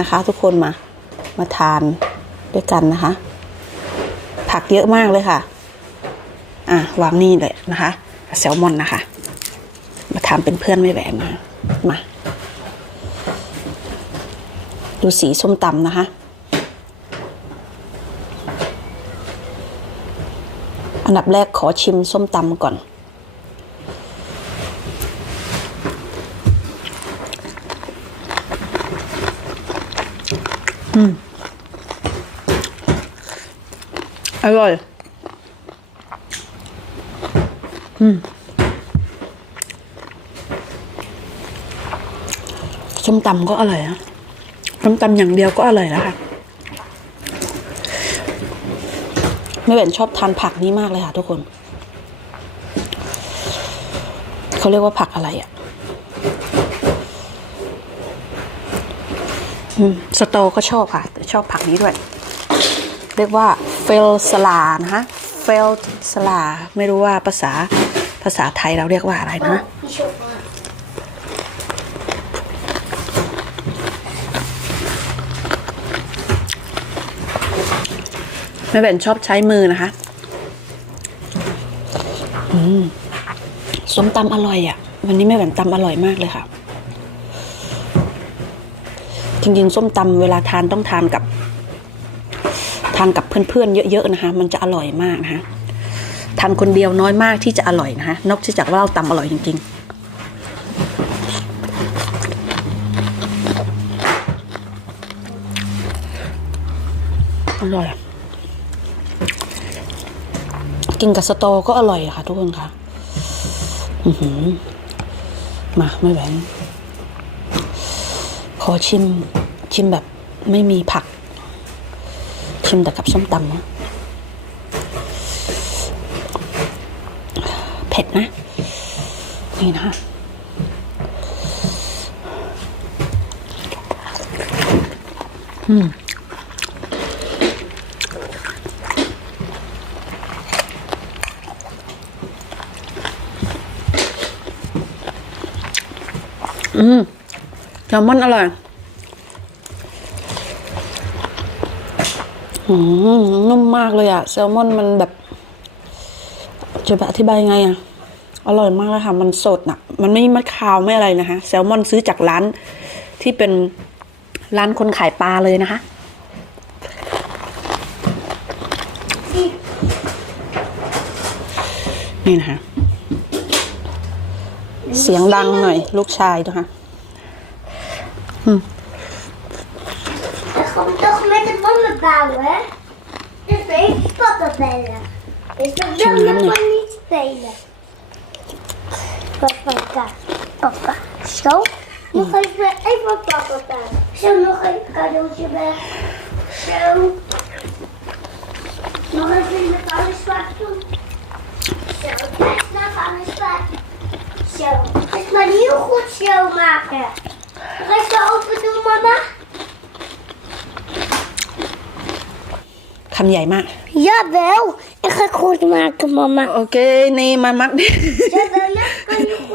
นะคะ ทุกคนมา มาทานด้วยกันนะคะ ผักเยอะมากเลยค่ะ อะวางนี่เลยนะคะแซลมอนนะคะ มาทำเป็นเพื่อนไม่แหวนนะมา ดูสีส้มตำนะคะ อันดับแรกขอชิมส้มตำก่อน อร่อย อืมส้มตำก็อร่อยนะส้มตำอย่างเดียวก็อร่อยแล้วค่ะแม่แหวนชอบทานผักนี้มากเลยค่ะทุกคน เขาเรียกว่าผักอะไรอะ่ะอืม สโตก็ชอบค่ะ ชอบผักนี้ด้วย เรียกว่าเฟลสลานะคะเฟลสลา ไม่รู้ว่าภาษาภาษาไทยเราเรียกว่าอะไรนะแม่แหวนชอบใช้มือนะคะ อืมส้มตำอร่อยอะ่ะ วันนี้แม่แหวนตำอร่อยมากเลยค่ะ จริงๆ ส้มตำเวลาทานต้องทานกับ ทานกับเพื่อนๆเยอะๆนะคะ มันจะอร่อยมากนะคะทานคนเดียวน้อยมากที่จะอร่อยนะคะนอกจากว่าเราตำอร่อยจริง ๆอร่อย กินกับสตอก็อร่อยค่ะทุกคนค่ะ อือหือ มา ไม่แหวน ขอชิมชิมแบบไม่มีผัก ชิมแต่กับส้มตำนะเผ็ดนะ นี่นะอืมอืม แซลมอนอร่อย อืมนุ่มมากเลยอะแซลมอนมันแบบ จะแบบอธิบายไงอะอร่อยมากเลยค่ะ มันสดอะมันไม่มะคาวไม่อะไรนะคะ แซลมอนซื้อจากร้าน ที่เป็นร้านคนขายปลาเลยนะคะนี่นะคะ เสียงดังหน่อย ลูกชายนะคะ Ik kom toch met de bommen bouwen. Dus even papa bellen. Dus dan wil maar niet spelen. Papa. Papa. Zo. Nog even, even papa bellen. Zo, nog een cadeautje weg. Zo. Nog even in de vuilnisbak doen. Zo, best naar vuilnisbak. Zo. Het maar heel goed schoonmaken. Nog even open doen, mama. คำใหญ่มาก Jawel, ik ga het goed maken, mama. โอเค นี่มามัก Jawel, ja, kan je goed